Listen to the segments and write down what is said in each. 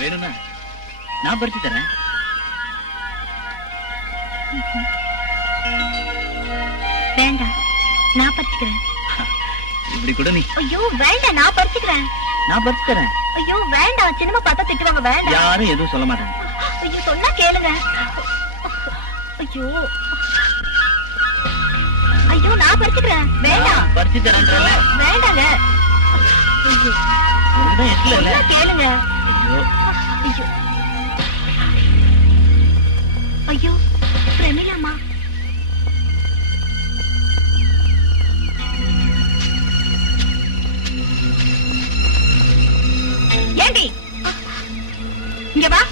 வேணும்னா நான் பறிச்சு தரேன். வேண்டாம், நான் பறிச்சுக்கிறேன். இப்படி கூட நீ. ஐயோ வேண்டாம், நான் பறிச்சுக்கிறேன். நான் பறிச்சு தரேன். ஐயோ வேண்டாம், சின்னமா பார்த்தா திட்டுவாங்க. வேண்டாம். யாரும் எதுவும் சொல்ல மாட்டாங்க. ஐயோ சொன்னா கேளுங்க. ஐயோ ஐயோ நான் பறிச்சுக்கிறேன். வேண்டாம். பறிச்சு தரேன்றல. வேண்டாங்க. ஐயோ ஒண்ணுதான் எட்ல இல்ல. கேளுங்க. ஐயோ ஐயோ ஐயோ பிரமிளாமா. ஏண்டி இங்க வா.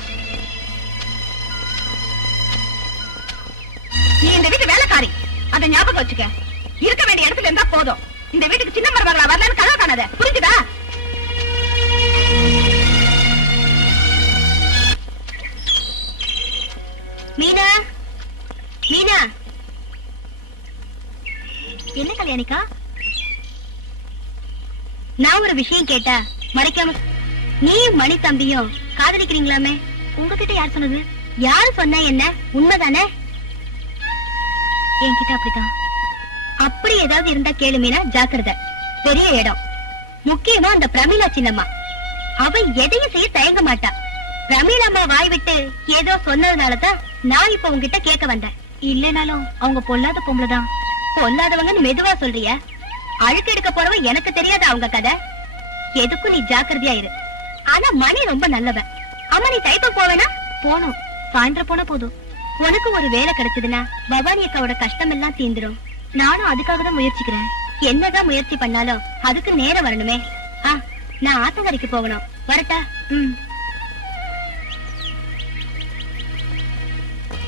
நீ இந்த வீட்டு வேலைக்காரி, அதை ஞாபகம் வச்சுக்க. இருக்க வேண்டிய இடத்துல இருந்தா போதும். இந்த வீட்டுக்கு சின்ன மருமகளா வரலன்னு கனவு காணாத, புரிஞ்சுதா? மீனா, மீனா. என்ன கல்யாணிக்கா? நான் ஒரு விஷயம் கேட்டா மறைக்காம. நீயும் மணி தம்பியும் காதலிக்கிறீங்களாமே, உங்ககிட்ட யார் சொன்னது? யாரு சொன்ன? என்ன உண்மைதானே? என்கிட்ட அப்படிதான். அப்படி ஏதாவது இருந்தா கேளு மீனா, ஜாக்கிரதை. பெரிய இடம், முக்கியமா அந்த பிரமிளா சின்னம்மா. அவ எதையும் செய்ய தயங்க மாட்டா. பிரமிளம்மா வாய் விட்டு ஏதோ சொன்னதுனாலதான் நான் இப்ப உங்ககிட்ட கேட்க வந்தேன். இல்லனாலும் அவங்க பொல்லாத பொம்பளைதான். பொல்லாதவங்கன்னு மெதுவா சொல்றிய. அழுக்கு எடுக்க போறவ எனக்கு தெரியாத அவங்க கதை. எதுக்கும் நீ ஜாக்கிரதையா இரு. ஆனா மணி ரொம்ப நல்லவன். அம்மா நீ டைப்ப போவேனா? போனோம், சாயந்தரம் போன போதும். உனக்கு ஒரு வேலை கிடைச்சதுன்னா பவானி அக்காவோட கஷ்டம் எல்லாம் தீந்துரும். நானும் அதுக்காக தான் முயற்சிக்கிறேன். என்னதான் முயற்சி பண்ணாலும் அதுக்கு நேரம் வரணுமே. நான் ஆத்தங்கரைக்கு போகணும். வரட்டா?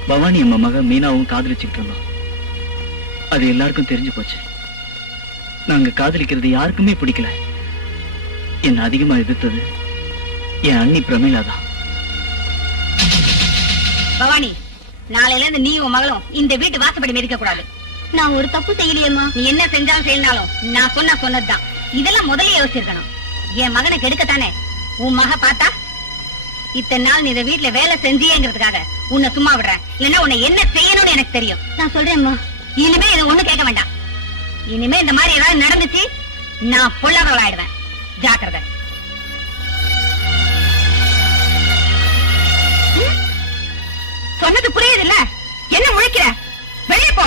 பவானி அம்மா மக மீனாவும் காதலிச்சுக்கிட்டு இருந்தோம். அது எல்லாருக்கும் தெரிஞ்சு போச்சு. நாங்க காதலிக்கிறது யாருக்குமே பிடிக்கல. என்ன அதிகமா எதிர்த்தது என் அண்ணி பிரமிளா தான். பவானி, நாளையில இருந்து நீயும் மகளும் இந்த வீட்டு வாசப்படி மிதிக்க கூடாது. நான் ஒரு தப்பு செய்யலையேம்மா. நீ என்ன செஞ்சாலும் செய்யனாலும் நான் சொன்னதுதான். இதெல்லாம் முதல்ல யோசிச்சிருக்கணும். என் மகனை கெடுக்கத்தானே உன் மக பார்த்தா. இத்தனை நாள் நீ இந்த வீட்டுல வேலை செஞ்சியேங்கிறதுக்காக உன்னை சும்மா விடுறேன். இல்லன்னா உன்னை என்ன செய்யணும்னு எனக்கு தெரியும். நான் சொல்றேன்மா, இனிமே இதை ஒண்ணு கேட்க வேண்டாம். இனிமே இந்த மாதிரி ஏதாவது நடந்துச்சு நான் பொல்லாதவளாயிடுவேன். ஜாக்கிரதை. சொன்னது புரியுது இல்ல? என்ன முழிக்கிற? வெளியே போ.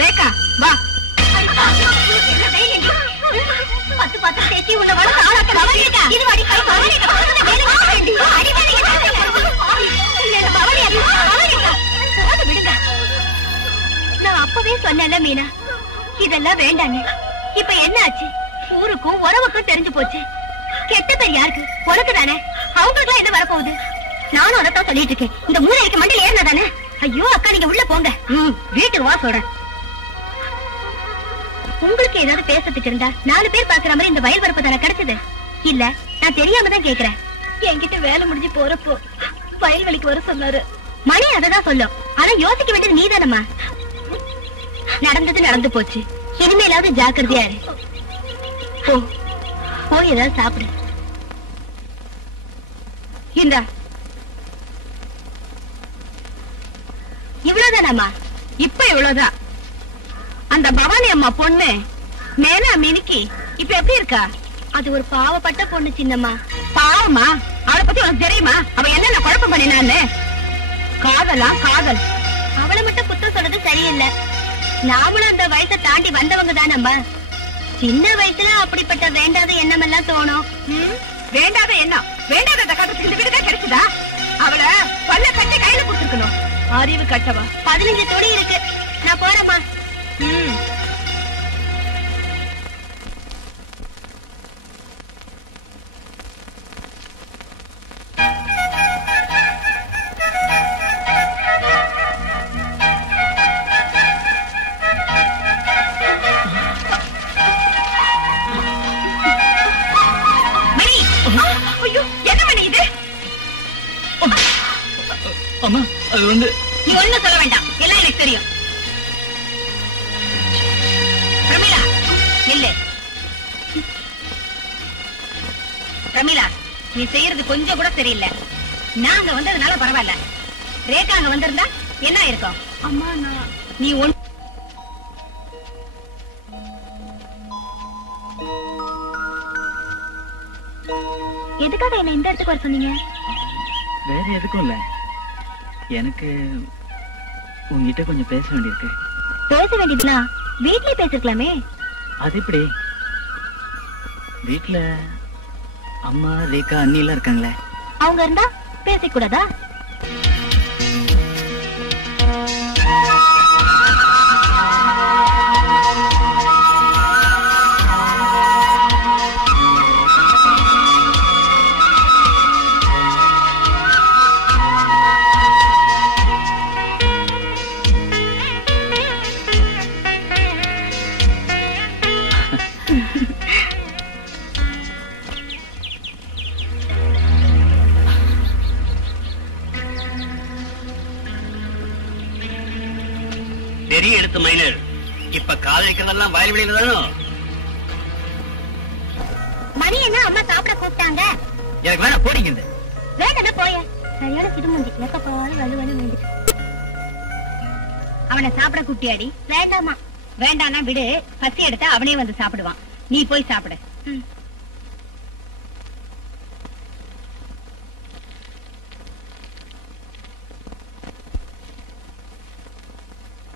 ரேகா வா. பத்து பத்து தேச்சி உன்னை வளர்த்து ஆளாக்க பவானிக்கா. இது வாடி கை பவானிக்கா. நான் அப்பவே சொன்னேன்ல மீனா, இதெல்லாம் வேண்டான்னு. இப்ப என்ன ஆச்சு? ஊருக்கும் உறவுக்கும் தெரிஞ்சு போச்சு. கெட்ட பேர் யாருக்கு? உனக்கு தானே. அவங்களுக்கு எது வரப்போகுது? நானும் அதைத்தான் சொல்லிட்டு இருக்கேன். இந்த மூளைக்கு மண்டல் ஏறினா தானே. ஐயோ அக்கா, நீங்க உள்ள போங்க. வீட்டுக்கு வா சொல்றேன். உங்களுக்கு ஏதாவது பேசத்துக்கு இருந்தா 4 பேர் பாக்குற மாதிரி இந்த வயல் வரப்பு தானே கிடைச்சது? இல்ல, நான் தெரியாம தான் கேக்குறேன். என்கிட்ட வேலை முடிஞ்சு போறப்போ வயல் வெளிக்கு வர சொன்னாரு. மணி அததான் சொல்லும். ஆனா யோசிக்க வேண்டியது நீதானம்மா. நடந்தது நடந்து போச்சு. இனிமேலாவது ஜாக்கிரதையா இரு. போய் ஏதாவது சாப்பிடு. இந்தா. இவ்வளவுதானம்மா? இப்ப இவ்வளவுதான். அந்த பவானி அம்மா பொண்ணு மேனா மினிக்கி இப்ப எப்படி இருக்கா? அது ஒரு பாவப்பட்ட பொண்ணு சின்னம்மா. பாவமா? அவளை பத்தி உனக்கு தெரியுமா? அவ என்னென்ன குழப்பம் பண்ணினான்னு? காதலா காதல். அவளை மட்டும் குத்தம் சொல்றது சரியில்லை. நாமளும் அந்த வயசை தாண்டி வந்தவங்க தானம்மா. சின்ன வயசுல அப்படிப்பட்ட வேண்டாத எண்ணம் எல்லாம் தோணும். வேண்டாத எண்ணம், வேண்டாத கதை இந்த வீடுதான் கிடைச்சதா? அவளை பல்ல கட்டி கையில கொடுத்துருக்கணும். அறிவு கட்டவா. 15 தொடி இருக்கு. நான் போறேம்மா. அம்மா, அது வந்து நீ ஒண்ணும் சொல்ல வேண்டாம், எல்லாம் எனக்கு தெரியும். பிரமிளா, இல்ல பிரமிளா, நீ செய்யறது கொஞ்சம் கூட சரியில்லை. நாங்க வந்ததுனால பரவாயில்ல, ரேகா அங்க வந்திருந்தா என்ன இருக்கும்? அம்மா நீ எதுக்காக என்ன இந்த இடத்துக்கு வர சொன்னீங்க? வேற எதுக்கும் இல்ல, எனக்கு உங்ககிட்ட கொஞ்சம் பேச வேண்டியிருக்கு. பேச வேண்டியதுனா வீட்லயே பேசிருக்கலாமே. அது எப்படி? வீட்டுல அம்மா, ரேகா, அண்ணி எல்லாம் இருக்காங்களே. அவங்க இருந்தா பேசக்கூடாதா? பெரிய எடுத்து மைனர், இப்ப காதலிக்கிறதெல்லாம் வயல் வெளியில தானோ? மணி என்ன அம்மா சாப்பிட கூப்பிட்டாங்க. எனக்கு வேணா போடிங்க. வேண்டாம் போய, சரியான சிடுமுண்டி, எப்ப போவாலும் வலு வலு வேண்டிட்டு. அவனை சாப்பிட கூப்பிட்டியாடி? வேண்டாமா. வேண்டானா விடு, பசி எடுத்தா அவனே வந்து சாப்பிடுவான். நீ போய் சாப்பிடு.